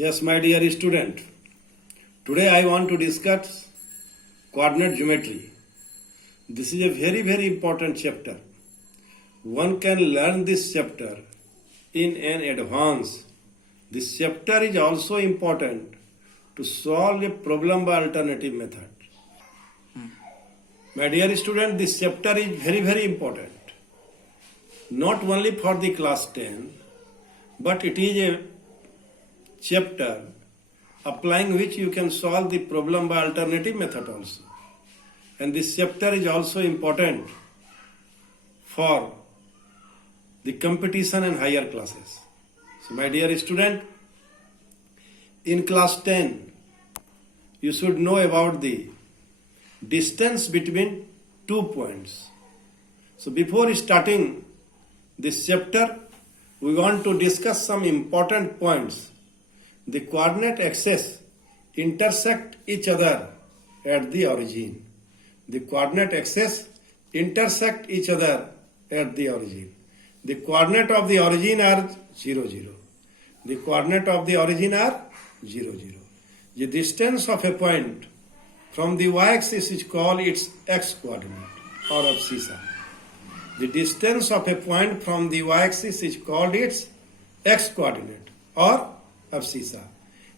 Yes, my dear student. Today I want to discuss coordinate geometry. This is a very important chapter. One can learn this chapter in an advance. This chapter is also important to solve a problem by alternative method. My dear student, this chapter is very important. Not only for the class 10, but it is a chapter applying which you can solve the problem by alternative method also. And this chapter is also important for the competition and higher classes. So my dear student, in class 10, you should know about the distance between 2 points. So before starting this chapter, we want to discuss some important points. The coordinate axes intersect each other at the origin. The coordinate axes intersect each other at the origin. The coordinate of the origin are 0, 0. The coordinate of the origin are 0, 0. The distance of a point from the y-axis is called its x-coordinate or abscissa. The distance of a point from the y-axis is called its x-coordinate or abscissa.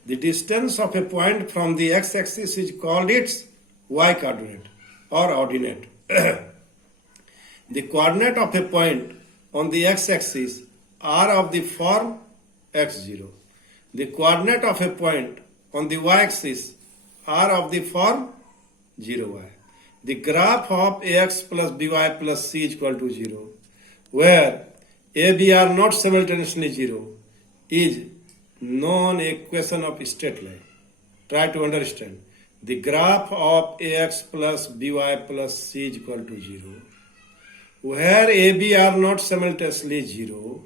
The distance of a point from the x-axis is called its y-coordinate or ordinate. The coordinate of a point on the x-axis are of the form x0. The coordinate of a point on the y-axis are of the form 0y. The graph of ax plus by plus c is equal to 0, where a, b are not simultaneously 0, is known equation of straight line. Try to understand. The graph of ax plus by plus c is equal to 0, where a, b are not simultaneously 0,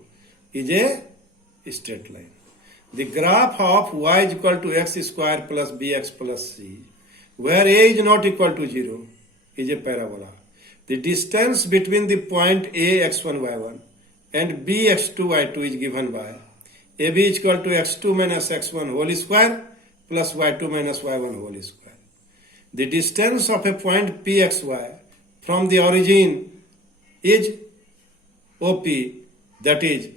is a straight line. The graph of y is equal to x square plus bx plus c, where a is not equal to 0, is a parabola. The distance between the point a x1 y1 and b x2 y2 is given by ab is equal to x2 minus x1 whole square plus y2 minus y1 whole square. The distance of a point pxy from the origin is OP, that is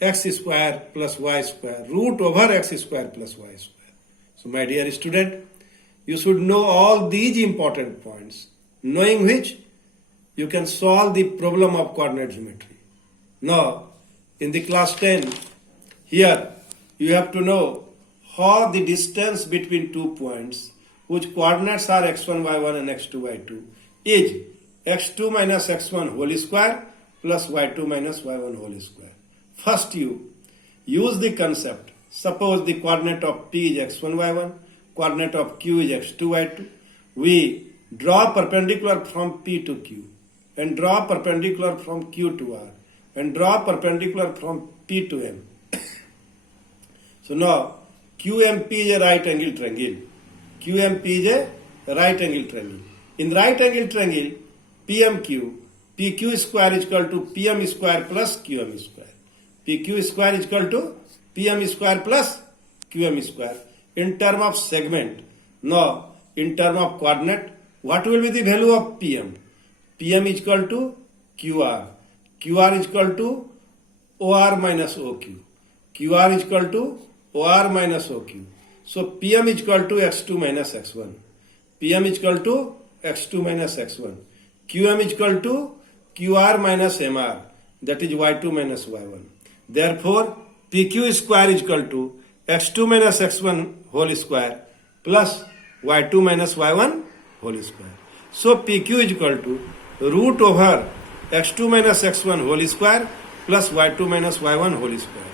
x square plus y square root over x square plus y square. So my dear student, you should know all these important points, knowing which you can solve the problem of coordinate geometry. Now, in the class 10, here you have to know how the distance between 2 points whose coordinates are x1, y1 and x2, y2 is x2 minus x1 whole square plus y2 minus y1 whole square. First you use the concept. Suppose the coordinate of P is x1, y1, coordinate of Q is x2, y2. We draw perpendicular from P to Q and draw perpendicular from Q to R and draw perpendicular from P to M. So now QMP is a right angle triangle. QMP is a right angle triangle. In right angle triangle, PMQ, PQ square is equal to PM square plus QM square. PQ square is equal to PM square plus QM square in term of segment. Now, in term of coordinate, what will be the value of PM? PM is equal to QR. QR is equal to OR minus OQ. QR is equal to OR minus OQ. So, PM is equal to x2 minus x1. PM is equal to x2 minus x1. QM is equal to QR minus MR, that is y2 minus y1. Therefore, PQ square is equal to x2 minus x1 whole square plus y2 minus y1 whole square. So, PQ is equal to root over x2 minus x1 whole square plus y2 minus y1 whole square.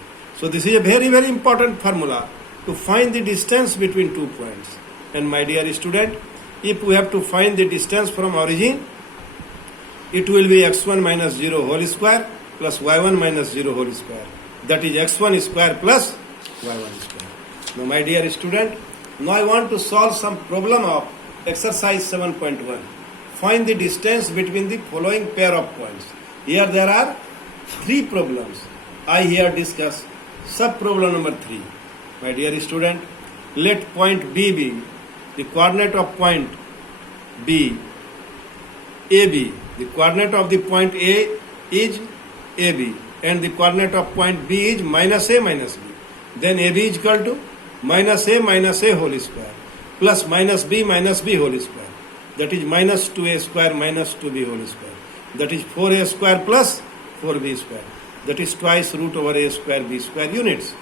So, this is a very important formula to find the distance between 2 points. And my dear student, if we have to find the distance from origin, it will be x1 minus 0 whole square plus y1 minus 0 whole square. That is x1 square plus y1 square. Now my dear student, now I want to solve some problem of exercise 7.1. Find the distance between the following pair of points. Here there are 3 problems. I here discuss sub problem number 3. My dear student, let point B be the coordinate of point B, AB. The coordinate of the point A is AB and the coordinate of point B is minus A minus B. Then AB is equal to minus A whole square plus minus B whole square. That is minus 2A square minus 2B whole square. That is 4A square plus 4B square. That is twice root over A square B square units.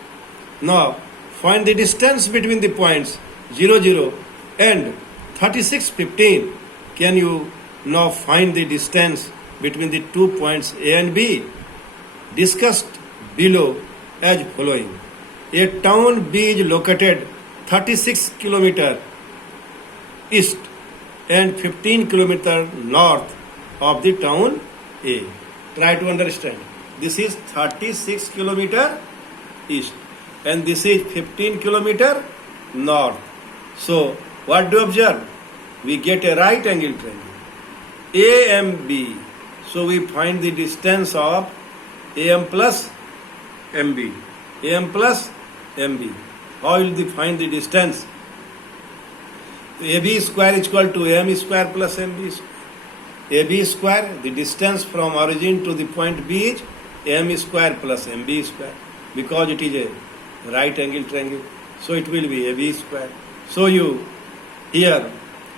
Now find the distance between the points 0, 0 and 36, 15. Can you now find the distance between the 2 points A and B? Discussed below as following. A town B is located 36 km east and 15 km north of the town A. Try to understand. This is 36 km east and this is 15 km north. So what do you observe? We get a right angle triangle. AMB. So we find the distance of AM plus MB. AM plus MB. How will we find the distance? AB square is equal to AM square plus MB square. AB square, the distance from origin to the point B is AM square plus MB square. Because it is a right angle triangle, so it will be AB square. So you here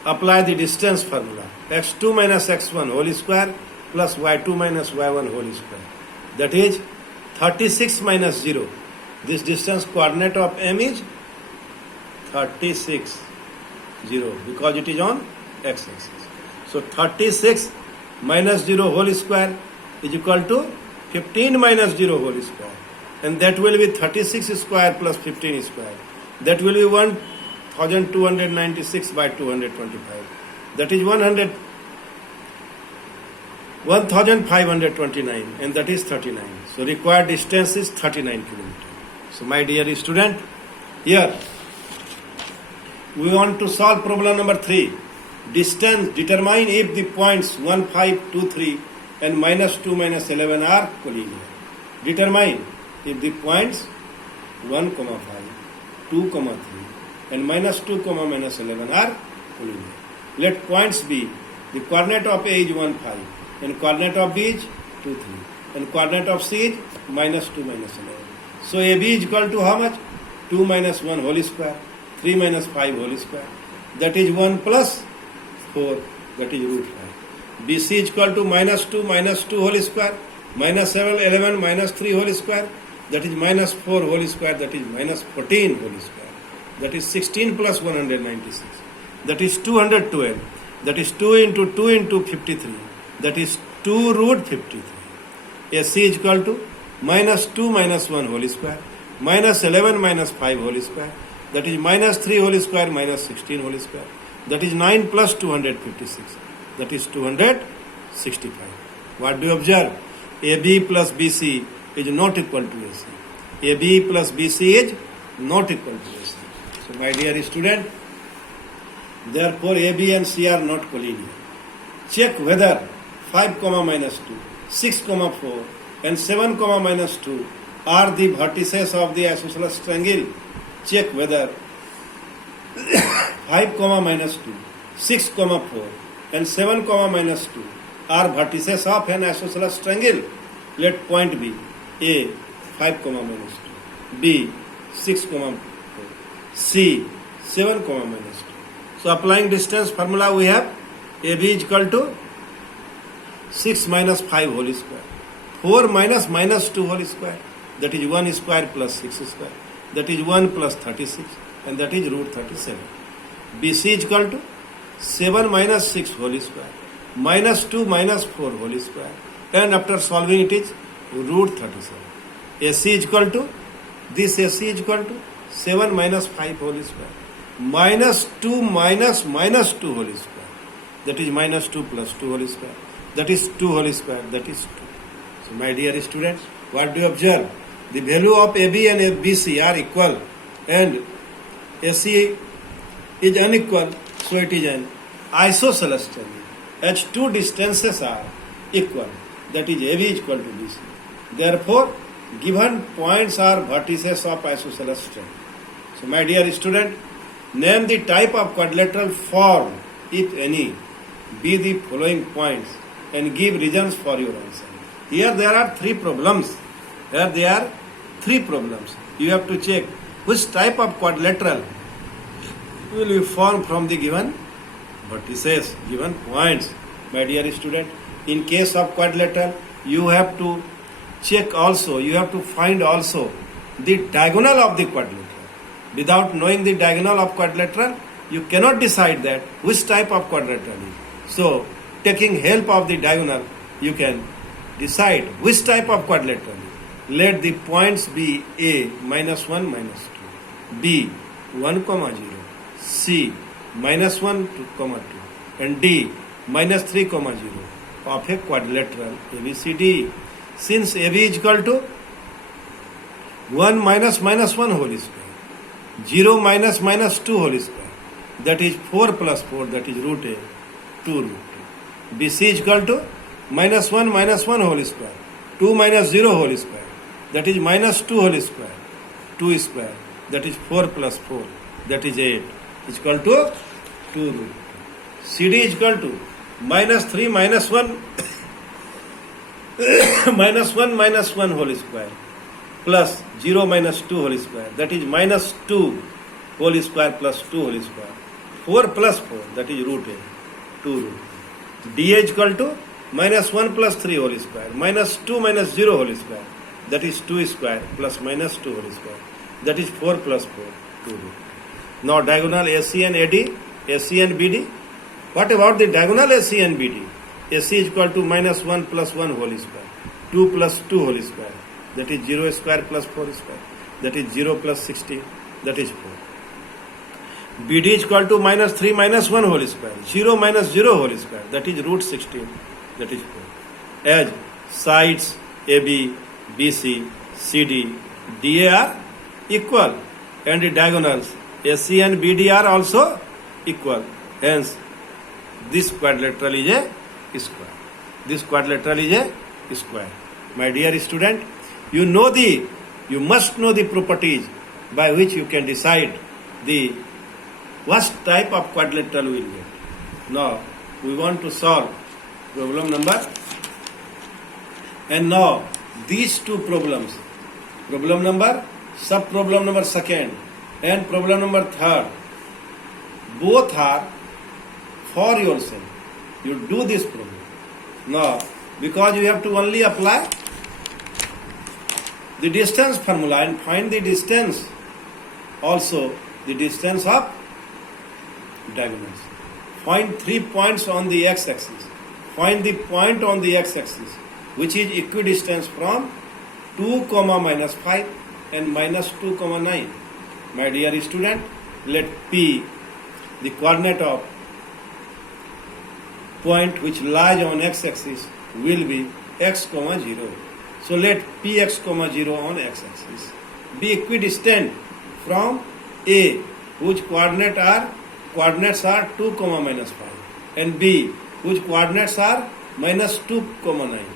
apply the distance formula. X2 minus X1 whole square plus Y2 minus Y1 whole square. That is 36 minus 0. This distance coordinate of M is 36, 0 because it is on x-axis. So 36 minus 0 whole square is equal to 15 minus 0 whole square. And that will be 36 square plus 15 square. That will be 1296 by 225. That is 1529 and that is 39. So required distance is 39 kilometers. So my dear student, here we want to solve problem number 3. Distance, determine if the points 1, 5, 2, 3 and minus 2, minus 11 are collinear. Determine if the points 1, 5, 2, 3 and minus 2, minus 11 are collinear. Let points be, the coordinate of A is 1, 5 and coordinate of B is 2, 3 and coordinate of C is minus 2, minus 11. So AB is equal to how much? 2 minus 1 whole square, 3 minus 5 whole square. That is 1 plus 4, that is root 5. BC is equal to minus 2 whole square, minus 7, 11 minus 3 whole square, that is minus 4 whole square, that is minus 14 whole square. That is 16 plus 196. That is 212. That is 2 into 2 into 53. That is 2 root 53. AC is equal to minus 2 minus 1 whole square, minus 11 minus 5 whole square, that is minus 3 whole square minus 16 whole square, that is 9 plus 256, that is 265. What do you observe? AB plus BC is not equal to AC. AB plus BC is not equal to AC. So my dear student, therefore AB and C are not collinear. Check whether 5, minus 2, 6, 4 and 7, minus 2 are the vertices of the isosceles triangle. Check whether 5, minus 2, 6, 4 and 7, minus 2 are vertices of an isosceles triangle. Let point be A 5, minus 2, B 6, 4, C 7, minus 2. So applying distance formula we have AB is equal to 6 minus 5 whole square. 4 minus 2 whole square, that is 1 square plus 6 square, that is 1 plus 36 and that is root 37. BC is equal to 7 minus 6 whole square, minus 2 minus 4 whole square and after solving it is root 37. AC is equal to, this AC is equal to 7 minus 5 whole square, minus 2 minus 2 whole square, that is minus 2 plus 2 whole square, that is 2 whole square, that is 2. So my dear students, what do you observe? The value of AB and BC are equal and AC is unequal, so it is an isosceles triangle. As two distances are equal, that is AB is equal to BC. Therefore, given points are vertices of isosceles triangle. So my dear student, name the type of quadrilateral form, if any, be the following points and give reasons for your answer. Here there are three problems. Here there are three problems. You have to check which type of quadrilateral will be formed from the given vertices, given points. My dear student, in case of quadrilateral, you have to check also, you have to find also the diagonal of the quadrilateral. Without knowing the diagonal of quadrilateral, you cannot decide that which type of quadrilateral is. So, taking help of the diagonal, you can decide which type of quadrilateral is. Let the points be A, -1, -2, B, 1, 0, C, -1, 2, 2, and D, -3, 0 of a quadrilateral ABCD. Since AB is equal to 1 minus -1 whole square, 0 minus -2 whole square, that is 4 plus 4, that is root A, 2 root A. BC is equal to -1 -1 whole square, 2 minus 0 whole square, that is -2 whole square, 2 square, that is 4 plus 4, that is 8, is equal to 2 root A. CD is equal to -3 -1 -1 whole square plus 0 minus 2 whole square, that is -2 whole square plus 2 whole square, 4 plus 4, that is root A, 2 root A. D is equal to -1 plus 3 whole square, -2 minus 0 whole square, that is 2 square plus -2 whole square, that is 4 plus 4, 2 root A. Now diagonal AC and AD, AC and BD. What about the diagonal AC and BD? AC is equal to -1 plus 1 whole square, 2 plus 2 whole square, that is 0 square plus 4 square, that is 0 plus 16, that is 4. BD is equal to -3 -1 whole square, 0 minus 0 whole square, that is root 16, that is 4. As sides AB, BC, CD, DA are equal and the diagonals AC and BD are also equal. Hence, this quadrilateral is a square. This quadrilateral is a square. My dear student, you must know the properties by which you can decide the what type of quadrilateral we will get. Now, we want to solve problem number, and now these two problems, problem number, sub-problem number second and problem number third, both are for yourself. You do this problem. Now, because you have to only apply the distance formula and find the distance, also the distance of diagonals. Find 3 points on the x-axis. Find the point on the x-axis which is equidistant from 2, -5 and -2, 9. My dear student, let P, the coordinate of point which lies on x-axis, will be x, 0. So let Px, 0 on x-axis be equidistant from A, whose coordinates are 2, -5, and B, whose coordinates are -2, 9.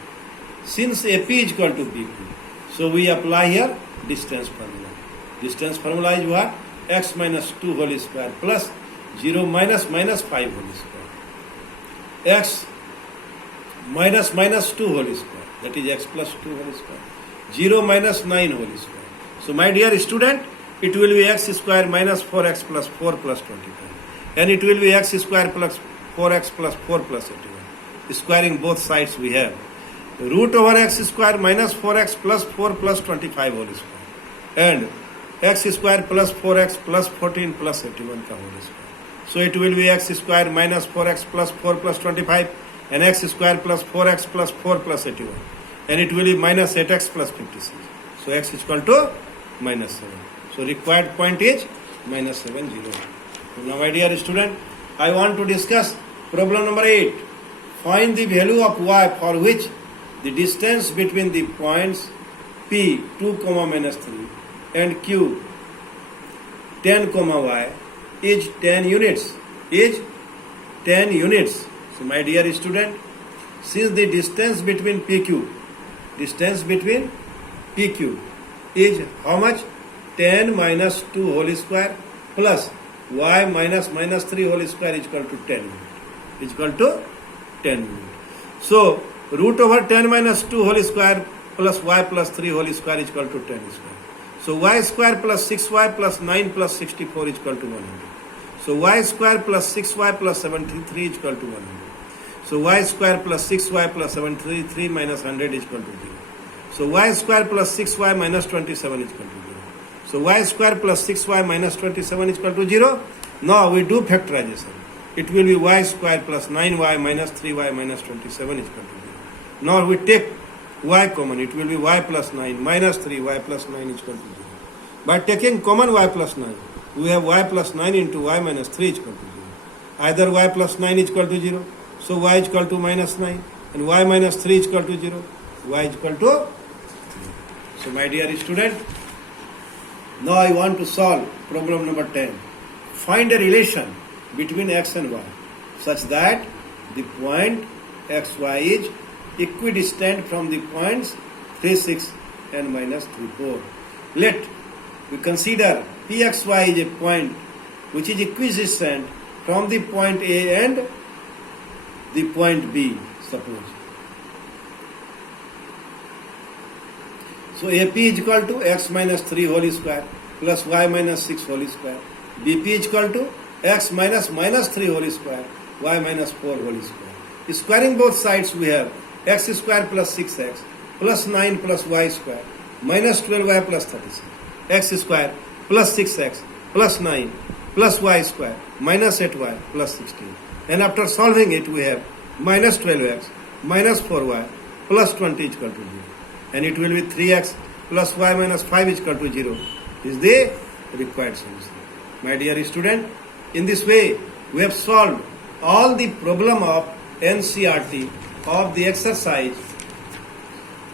Since AP is equal to PQ, so we apply here distance formula. Distance formula is what? X minus 2 whole square plus 0 minus -5 whole square. X minus -2 whole square, that is x plus 2 whole square. 0 minus 9 whole square. So my dear student, it will be x square minus 4x plus 4 plus 25. And it will be x square plus 4x plus 4 plus 81. Squaring both sides we have root over x square minus 4x plus 4 plus 25 whole square. And x square plus 4x plus 14 plus 81 ka whole square. So it will be x square minus 4x plus 4 plus 25 and x square plus 4x plus 4 plus 81. And it will be minus 8x plus 56. So x is equal to -7. So required point is -7, 0. Now my dear student, I want to discuss problem number 8. Find the value of y for which the distance between the points P 2, -3 and Q 10, y is 10 units. Is 10 units. So my dear student, since the distance between PQ is how much? 10 minus 2 whole square plus y minus minus 3 whole square is equal to 10 unit. Is equal to 10 unit. So root over 10 minus 2 whole square plus y plus 3 whole square is equal to 10 square. So y square plus 6y plus 9 plus 64 is equal to 100. So y square plus 6y plus 73 is equal to 100. So y square plus 6y plus 73 minus 100 is equal to 0. So y square plus 6y minus 27 is equal to 0. So y square plus 6y minus 27 is equal to 0. Now we do factorization. It will be y square plus 9y minus 3y minus 27 is equal to 0. Now we take y common. It will be y plus 9 minus 3y plus 9 is equal to 0. By taking common y plus 9, we have y plus 9 into y minus 3 is equal to 0. Either y plus 9 is equal to 0. So y is equal to minus 9 and y minus 3 is equal to 0. Y is equal to 3. So my dear student, now I want to solve problem number 10. Find a relation between x and y such that the point xy is equidistant from the points 3, 6 and minus 3, 4. Let we consider Pxy is a point which is equidistant from the point A and the point B, suppose. So AP is equal to x minus 3 whole square plus y minus 6 whole square. BP is equal to x minus minus 3 whole square, y minus 4 whole square. Squaring both sides, we have x square plus 6x plus 9 plus y square minus 12y plus 36. X square plus 6x plus 9 plus y square minus 8y plus 16. And after solving it, we have minus 12x minus 4y plus 20 is equal to 0. And it will be 3x plus y minus 5 is equal to 0 is the required solution. My dear student, in this way, we have solved all the problem of NCERT of the exercise.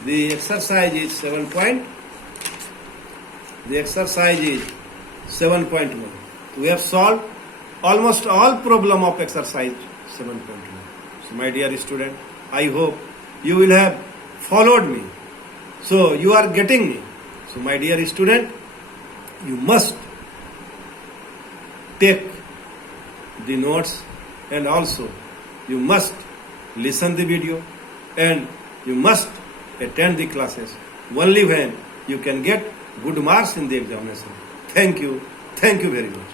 The exercise is 7.1. We have solved almost all problem of exercise 7.1. So my dear student, I hope you will have followed me. So you are getting me. So my dear student, you must take the notes and also you must listen the video and you must attend the classes. Only when you can get good marks in the examination. Thank you very much.